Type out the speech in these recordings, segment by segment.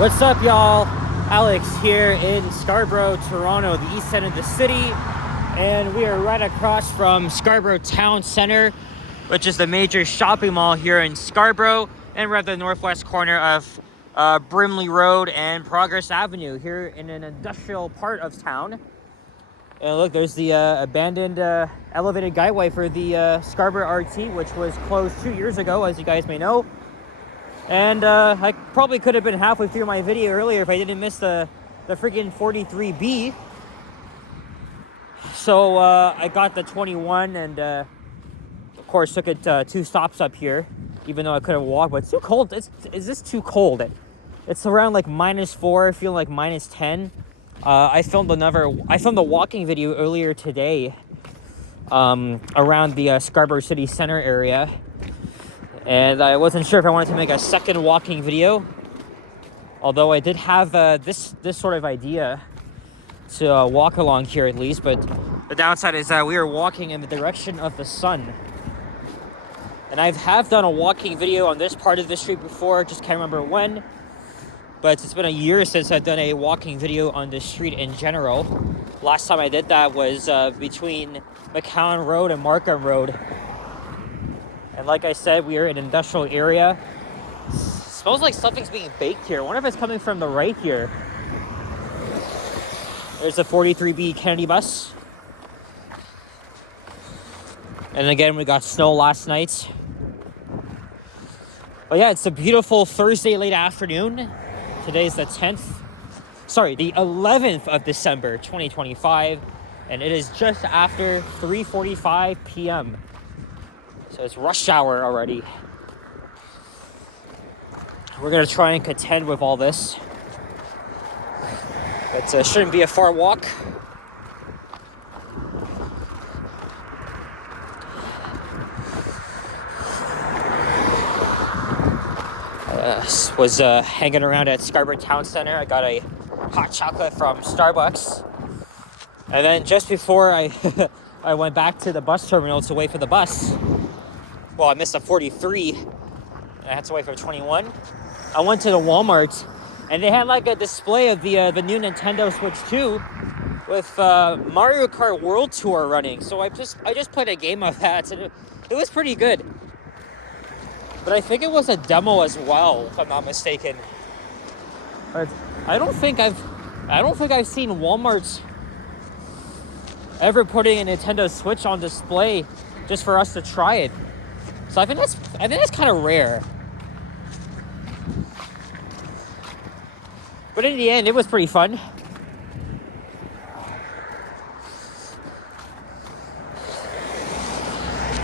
What's up, y'all? Alex here in Scarborough, Toronto, the east end of the city. And we are right across from Scarborough Town Centre, which is the major shopping mall here in Scarborough. And we're at the northwest corner of Brimley Road and Progress Avenue here in an industrial part of town. And look, there's the abandoned elevated guideway for the Scarborough RT, which was closed 2 years ago, as you guys may know. And I probably could have been halfway through my video earlier if I didn't miss the freaking 43B. So I got the 21 and of course took it 2 stops up here, even though I could have walked. But it's too cold. Is this too cold? It's around like -4, feeling like -10. I filmed a walking video earlier today around the Scarborough City Center area. And I wasn't sure if I wanted to make a second walking video, although I did have this sort of idea to walk along here at least. But the downside is that we are walking in the direction of the sun. And I have done a walking video on this part of the street before, just can't remember when. But it's been a year since I've done a walking video on the street in general. Last time I did that was between McCowan Road and Markham Road. And like I said, we are in an industrial area. Smells like something's being baked here. I wonder if it's coming from the right here. There's a 43B Kennedy bus. And again, we got snow last night. But yeah, it's a beautiful Thursday late afternoon. Today's the 11th of December, 2025. And it is just after 3:45 p.m. So it's rush hour already. We're gonna try and contend with all this. It shouldn't be a far walk. Was hanging around at Scarborough Town Center. I got a hot chocolate from Starbucks. And then just before I went back to the bus terminal to wait for the bus, well, I missed a 43, and I had to wait for 21. I went to the Walmart, and they had like a display of the new Nintendo Switch 2 with Mario Kart World Tour running. So I just played a game of that, and it was pretty good. But I think it was a demo as well, if I'm not mistaken. But I don't think I've seen Walmart ever putting a Nintendo Switch on display just for us to try it. So I think that's kind of rare. But in the end, it was pretty fun.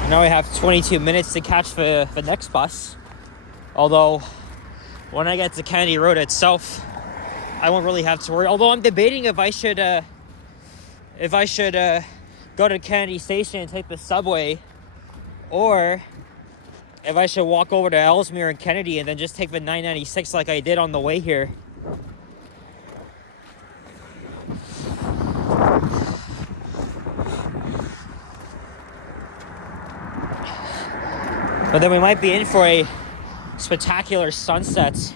Now I have 22 minutes to catch the next bus. Although, when I get to Kennedy Road itself, I won't really have to worry. Although I'm debating if I should go to Kennedy Station and take the subway, or if I should walk over to Ellesmere and Kennedy and then just take the 996 like I did on the way here. But then we might be in for a spectacular sunset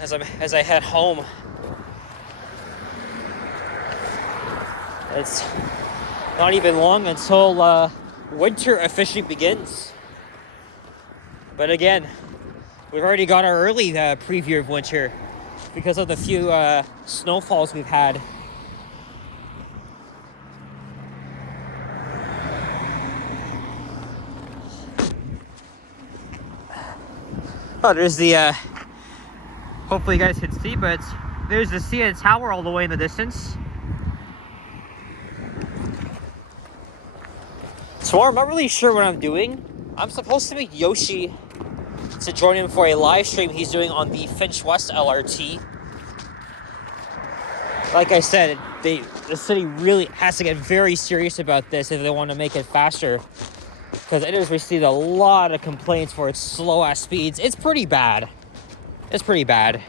as I head home. It's not even long until winter officially begins. But again, we've already got our early preview of winter because of the few snowfalls we've had. Oh, there's the, hopefully you guys can see, but there's the CN Tower all the way in the distance. Tomorrow, I'm not really sure what I'm doing. I'm supposed to meet Yoshi to join him for a live stream he's doing on the Finch West LRT. Like I said, the city really has to get very serious about this if they want to make it faster. Because it has received a lot of complaints for its slow-ass speeds. It's pretty bad. It's pretty bad.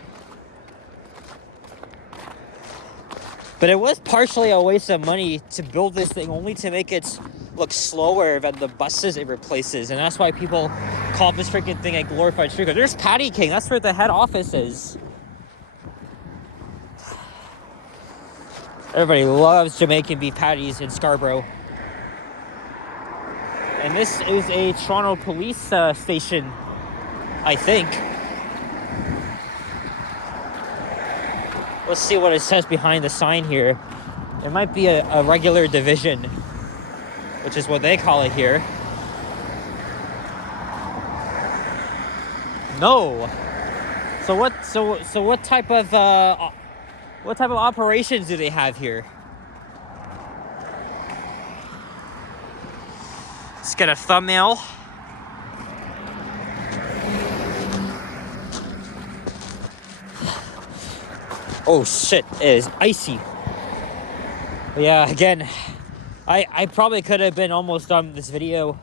But it was partially a waste of money to build this thing, only to make it look slower than the buses it replaces, and that's why people call this freaking thing a glorified street car. There's Patty King. That's where the head office is. Everybody loves Jamaican beef patties in Scarborough. And this is a Toronto police station, I think. Let's see what it says behind the sign here. It might be a regular division, which is what they call it here. No. So what type of operations do they have here? Let's get a thumbnail. Oh shit, it is icy. But yeah, again, I probably could have been almost done this video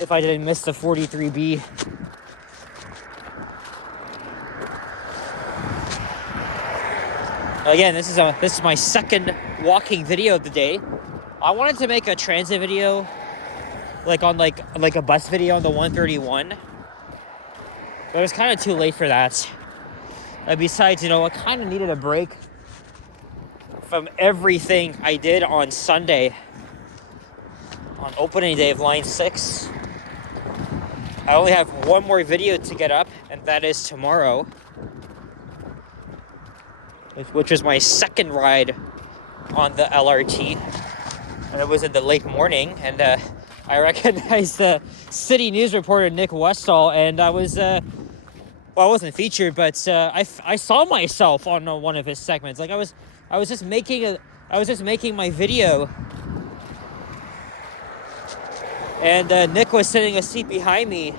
if I didn't miss the 43B. Again, this is my second walking video of the day. I wanted to make a transit video, like on like a bus video on the 131, but it was kind of too late for that. Besides, you know, I kind of needed a break from everything I did on Sunday, on opening day of Line 6. I only have one more video to get up, and that is tomorrow, which is my second ride on the LRT. And it was in the late morning, and I recognized the city news reporter Nick Westall, and I was, well, I wasn't featured, but I saw myself on one of his segments. Like I was just making my video, and Nick was sitting a seat behind me,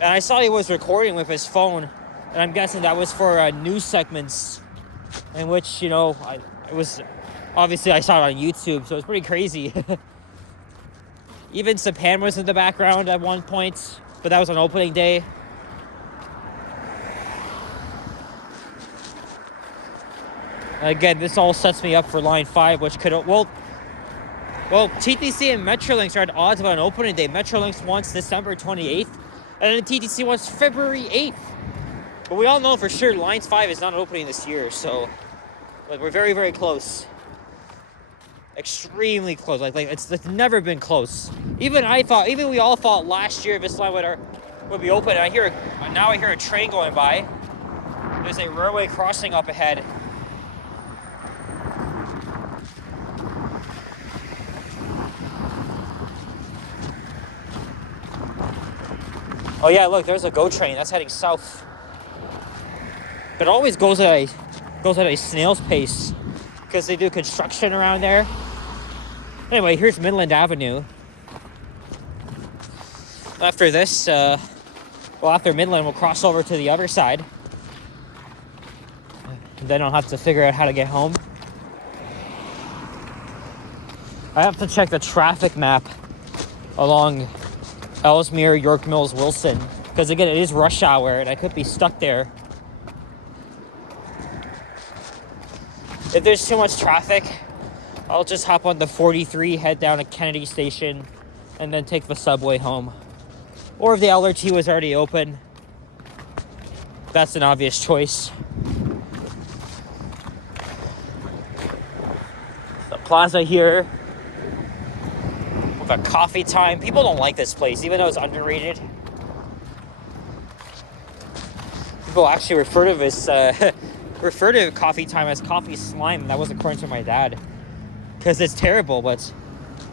and I saw he was recording with his phone, and I'm guessing that was for news segments, in which, you know, it was. Obviously, I saw it on YouTube, so it's pretty crazy. Even Sapan was in the background at one point, but that was on opening day. Again, this all sets me up for Line 5, which could... Well, TTC and Metrolinx are at odds about an opening day. Metrolinx wants December 28th, and then TTC wants February 8th. But we all know for sure Line 5 is not opening this year, so... Like, we're very, very close. Extremely close. Like it's never been close. Even we all thought last year this line would be open. And now I hear a train going by. There's a railway crossing up ahead. Oh yeah, look, there's a GO train that's heading south. But it always goes at a snail's pace because they do construction around there. Anyway, here's Midland Avenue. After this, after Midland, we'll cross over to the other side. Then I'll have to figure out how to get home. I have to check the traffic map along Ellesmere, York Mills, Wilson. Because again, it is rush hour and I could be stuck there. If there's too much traffic, I'll just hop on the 43, head down to Kennedy Station, and then take the subway home. Or if the LRT was already open, that's an obvious choice. The plaza here with a coffee time. People don't like this place, even though it's underrated. People actually refer to coffee time as coffee slime. That was according to my dad. Because it's terrible, but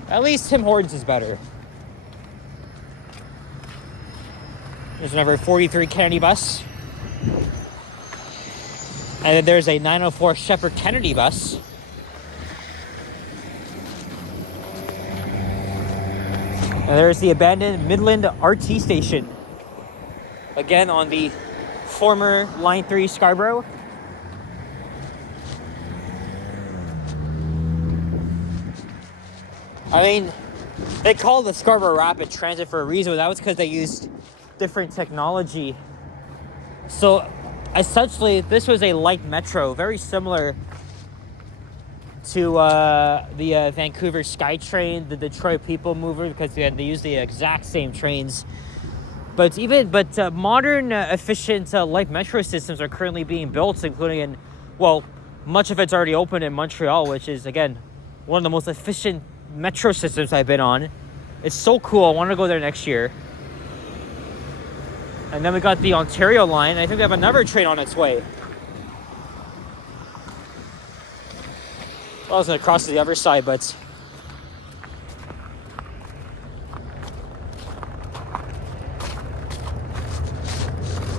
at least Tim Hortons is better. There's another 43 Kennedy bus. And then there's a 904 Shepherd Kennedy bus. And there's the abandoned Midland RT station. Again, on the former Line 3 Scarborough. I mean, they call the Scarborough Rapid Transit for a reason, but that was because they used different technology. So, essentially, this was a light metro, very similar to the Vancouver SkyTrain, the Detroit People Mover, because they use the exact same trains. But modern efficient light metro systems are currently being built, including in, well, much of it's already open in Montreal, which is, again, one of the most efficient metro systems I've been on. It's so cool. I want to go there next year. And then we got the Ontario line. I think we have another train on its way. Well, I was going to cross to the other side, but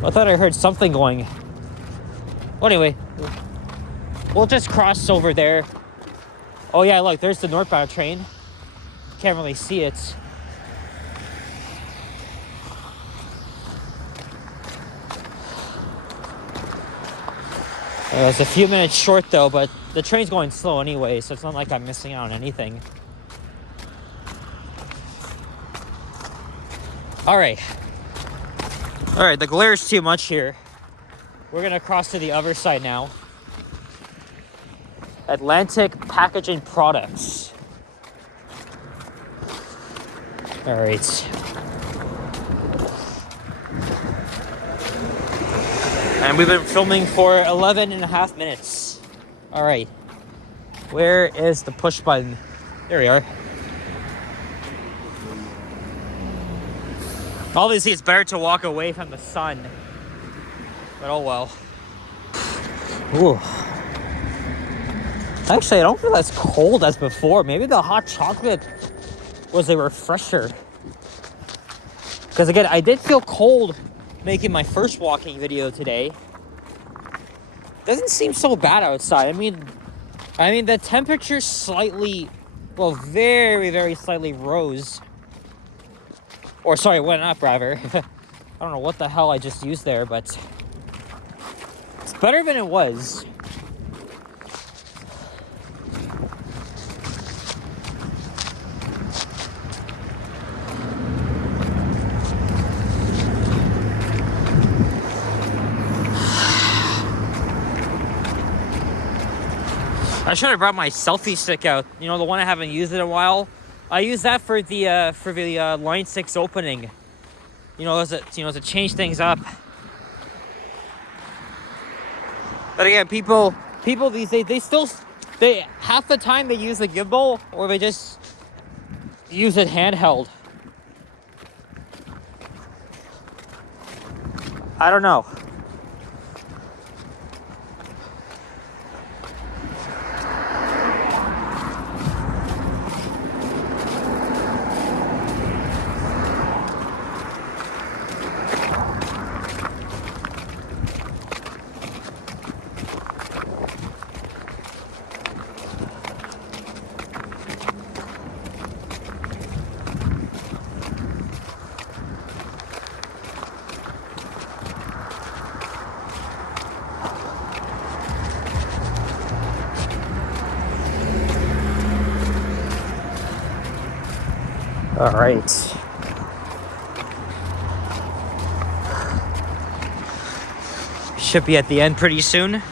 I thought I heard something going. Well, anyway, we'll just cross over there. Oh yeah, look, there's the northbound train. Can't really see it. It's a few minutes short though, but the train's going slow anyway, so it's not like I'm missing out on anything. All right, the glare is too much here. We're gonna cross to the other side now. Atlantic Packaging Products. All right. And we've been filming for 11 and a half minutes. All right. Where is the push button? There we are. Obviously, it's better to walk away from the sun. But oh well. Ooh. Actually, I don't feel as cold as before. Maybe the hot chocolate was a refresher. Because again, I did feel cold making my first walking video today. Doesn't seem so bad outside. I mean the temperature slightly, well, very, very slightly rose. Or sorry, went up rather. I don't know what the hell I just used there, but it's better than it was. I should have brought my selfie stick out. You know, the one I haven't used in a while. I use that for the Line 6 opening. You know, to change things up. But again, people these days, they half the time they use the gimbal or they just use it handheld. I don't know. All right. Should be at the end pretty soon.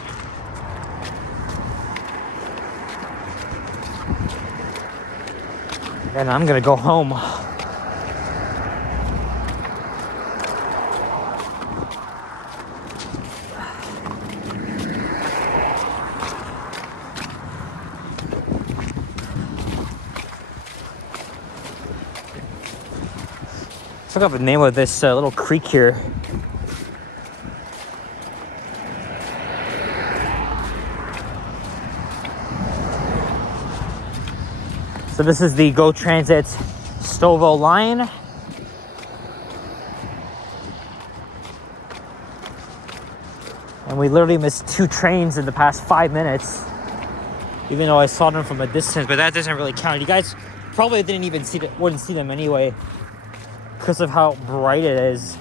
Then I'm gonna go home. I forgot the name of this little creek here. So this is the GO Transit Stouffville line. And we literally missed 2 trains in the past 5 minutes. Even though I saw them from a distance, but that doesn't really count. You guys probably didn't even wouldn't see them anyway, because of how bright it is.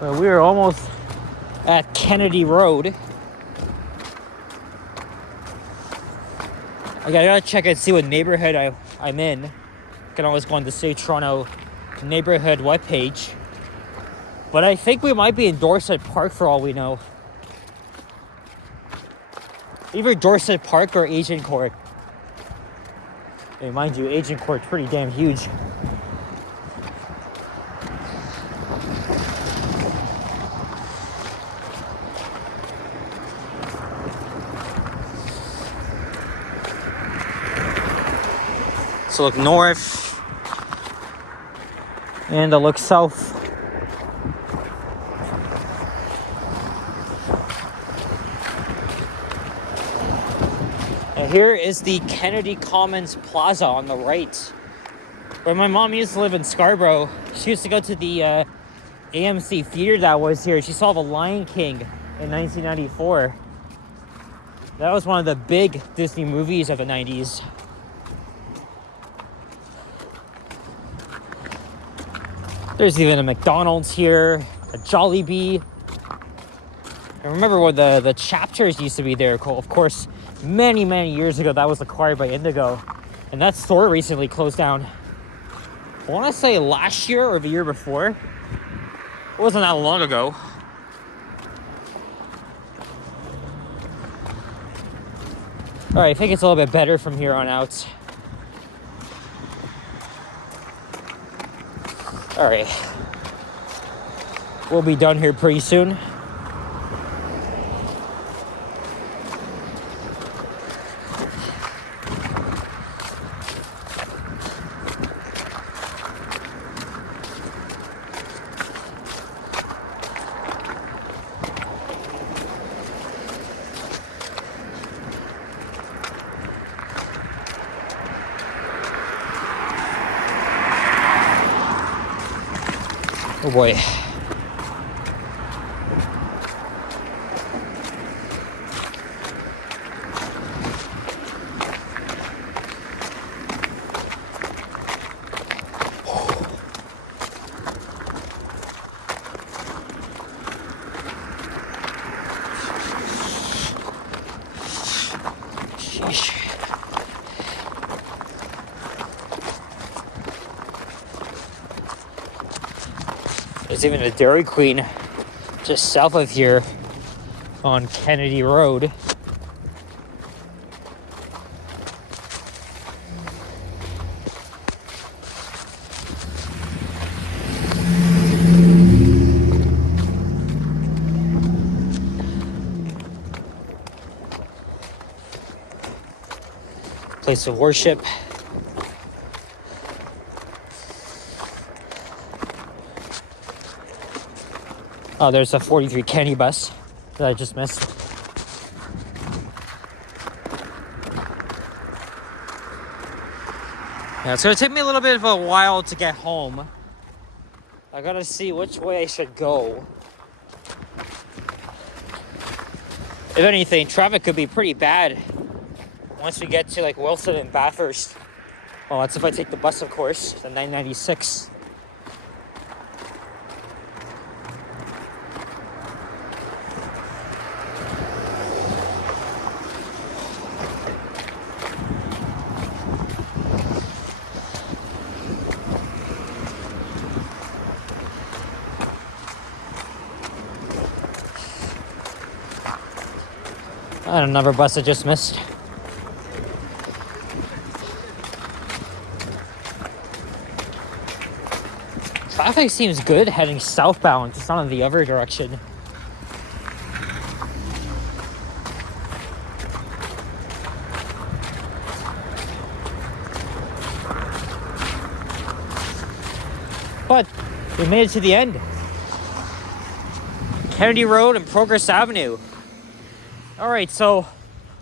Well, we are almost at Kennedy Road. I gotta check and see what neighborhood I'm in. You can always go on the City of Toronto neighborhood webpage. But I think we might be in Dorset Park for all we know. Either Dorset Park or Agincourt. Hey, mind you, Agincourt's pretty damn huge. So look north, and I look south. And here is the Kennedy Commons Plaza on the right. Where my mom used to live in Scarborough, she used to go to the AMC theater that was here. She saw The Lion King in 1994. That was one of the big Disney movies of the 90s. There's even a McDonald's here, a Jollibee. I remember when the Chapters used to be there. Of course, many years ago, that was acquired by Indigo. And that store recently closed down. I want to say last year or the year before. It wasn't that long ago. All right, I think it's a little bit better from here on out. All right. We'll be done here pretty soon. Oh boy. Sheesh. There's even a Dairy Queen just south of here on Kennedy Road. Place of worship. Oh, there's a 43 Kennedy bus that I just missed. Yeah, it's gonna take me a little bit of a while to get home. I gotta see which way I should go. If anything, traffic could be pretty bad once we get to like Wilson and Bathurst. Well, that's if I take the bus, of course, the 996. And another bus I just missed. Traffic seems good heading southbound, just not in the other direction. But we made it to the end. Kennedy Road and Progress Avenue. All right, so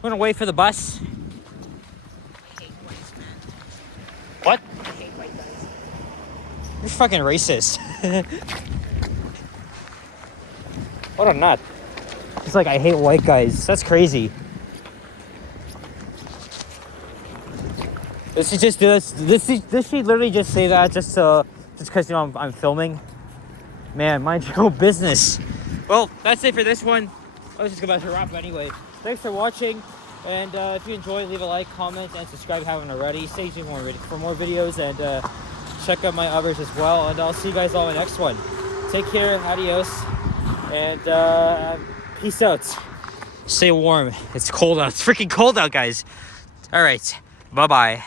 we're gonna wait for the bus. I hate whites, man. What? I hate white guys. You're fucking racist. What a nut. It's like, I hate white guys. That's crazy. This should just do this. This should literally just say that just because, you know, I'm filming. Man, mind your own business. Well, that's it for this one. I was just about to wrap anyway. Thanks for watching, and if you enjoyed, leave a like, comment, and subscribe if you haven't already. Stay tuned for more videos, and check out my others as well, and I'll see you guys all in the next one. Take care, adios, and peace out. Stay warm. It's cold out. It's freaking cold out, guys. All right. Bye-bye.